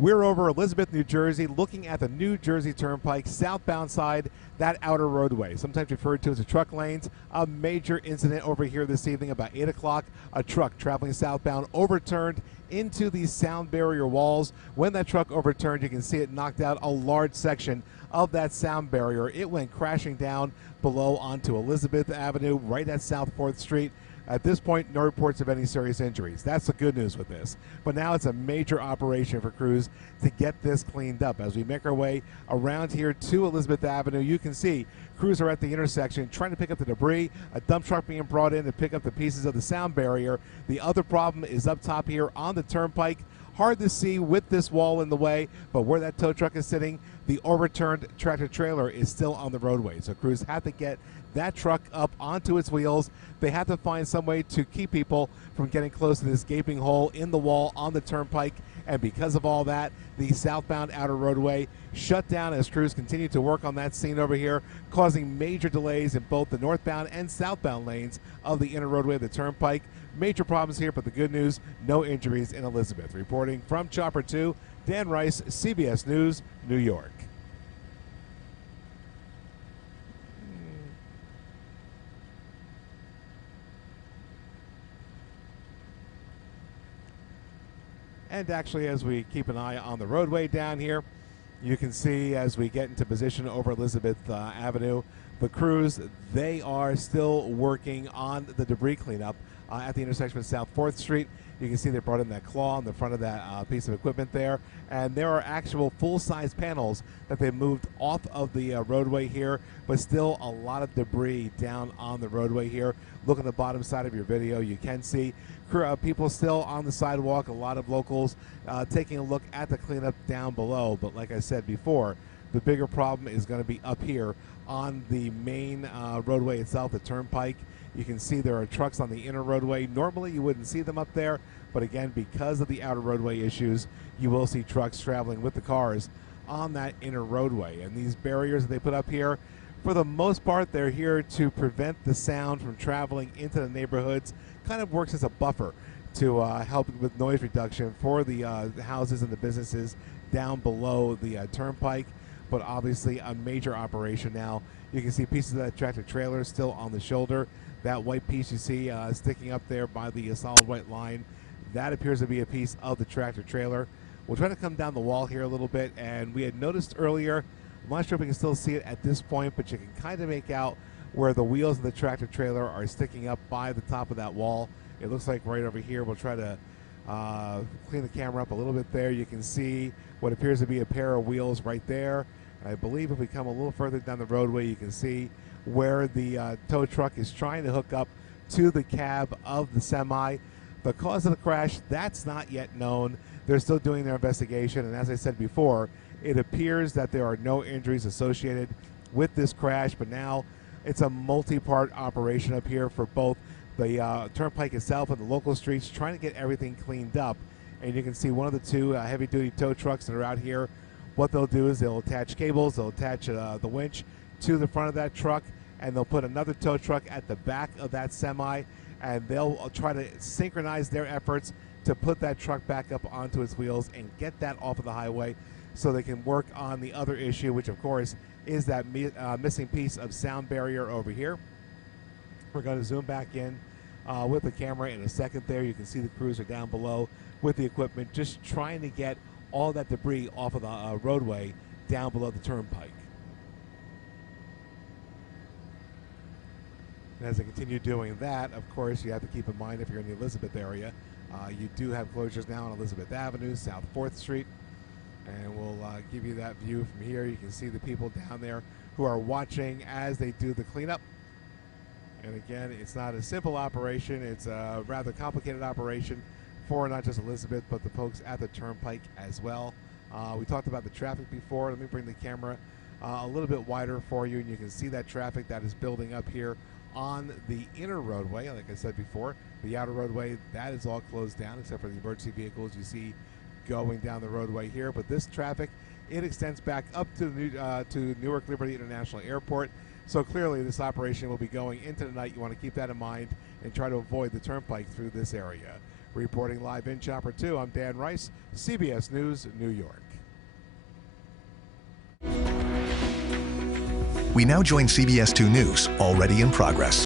We're over Elizabeth, New Jersey, looking at the New Jersey Turnpike, southbound side, that outer roadway, sometimes referred to as the truck lanes. A major incident over here this evening about 8 o'clock. A truck traveling southbound overturned into these sound barrier walls. When that truck overturned, you can see it knocked out a large section of that sound barrier. It went crashing down below onto Elizabeth Avenue, right at South 4th Street. At this point, no reports of any serious injuries. That's the good news with this. But now it's a major operation for crews to get this cleaned up. As we make our way around here to Elizabeth Avenue, you can see crews are at the intersection trying to pick up the debris, a dump truck being brought in to pick up the pieces of the sound barrier. The other problem is up top here on the Turnpike. Hard to see with this wall in the way, but where that tow truck is sitting, the overturned tractor trailer is still on the roadway. So crews have to get that truck up onto its wheels. They have to find some way to keep people from getting close to this gaping hole in the wall on the Turnpike. And because of all that, the southbound outer roadway shut down as crews continue to work on that scene over here, causing major delays in both the northbound and southbound lanes of the inner roadway of the Turnpike. Major problems here, but the good news, no injuries in Elizabeth. Reporting from Chopper 2, Dan Rice, CBS News, New York. And actually, as we keep an eye on the roadway down here, you can see as we get into position over Elizabeth Avenue, the crews, they are still working on the debris cleanup at the intersection with South 4th Street. You can see they brought in that claw on the front of that piece of equipment there. And there are actual full-size panels that they moved off of the roadway here, but still a lot of debris down on the roadway here. Look at the bottom side of your video. You can see people still on the sidewalk, a lot of locals taking a look at the cleanup down below. But like I said before, the bigger problem is going to be up here on the main roadway itself, the Turnpike. You can see there are trucks on the inner roadway. Normally you wouldn't see them up there, but again, because of the outer roadway issues, you will see trucks traveling with the cars on that inner roadway. And these barriers that they put up here, for the most part, they're here to prevent the sound from traveling into the neighborhoods. Kind of works as a buffer to help with noise reduction for the houses and the businesses down below the Turnpike. But obviously a major operation now. You can see pieces of that tractor trailer still on the shoulder. That white piece you see sticking up there by the solid white line, that appears to be a piece of the tractor trailer. We'll try to come down the wall here a little bit, and we had noticed earlier, I'm not sure if we can still see it at this point, but you can kind of make out where the wheels of the tractor trailer are sticking up by the top of that wall. It looks like right over here. We'll try to clean the camera up a little bit there. You can see what appears to be a pair of wheels right there. I believe if we come a little further down the roadway, you can see where the tow truck is trying to hook up to the cab of the semi. The cause of the crash, that's not yet known. They're still doing their investigation, and as I said before, it appears that there are no injuries associated with this crash, but now it's a multi-part operation up here for both the Turnpike itself and the local streets, trying to get everything cleaned up. And you can see one of the two heavy-duty tow trucks that are out here. What they'll do is they'll attach cables, they'll attach the winch to the front of that truck, and they'll put another tow truck at the back of that semi, and they'll try to synchronize their efforts to put that truck back up onto its wheels and get that off of the highway so they can work on the other issue, which of course is that missing piece of sound barrier over here. We're going to zoom back in with the camera in a second there. You can see the crews are down below with the equipment, just trying to get all that debris off of the roadway down below the Turnpike. And as they continue doing that, of course, you have to keep in mind if you're in the Elizabeth area, you do have closures now on Elizabeth Avenue, South 4th Street. And we'll give you that view from here. You can see the people down there who are watching as they do the cleanup. And again, it's not a simple operation. It's a rather complicated operation for not just Elizabeth, but the folks at the Turnpike as well. We talked about the traffic before. Let me bring the camera a little bit wider for you, and you can see that traffic that is building up here on the inner roadway. Like I said before, the outer roadway, that is all closed down except for the emergency vehicles you see going down the roadway here. But this traffic, it extends back up to Newark Liberty International Airport. So clearly this operation will be going into the night. You want to keep that in mind and try to avoid the Turnpike through this area. Reporting live in Chopper 2, I'm Dan Rice, CBS News, New York. We now join CBS 2 News, already in progress.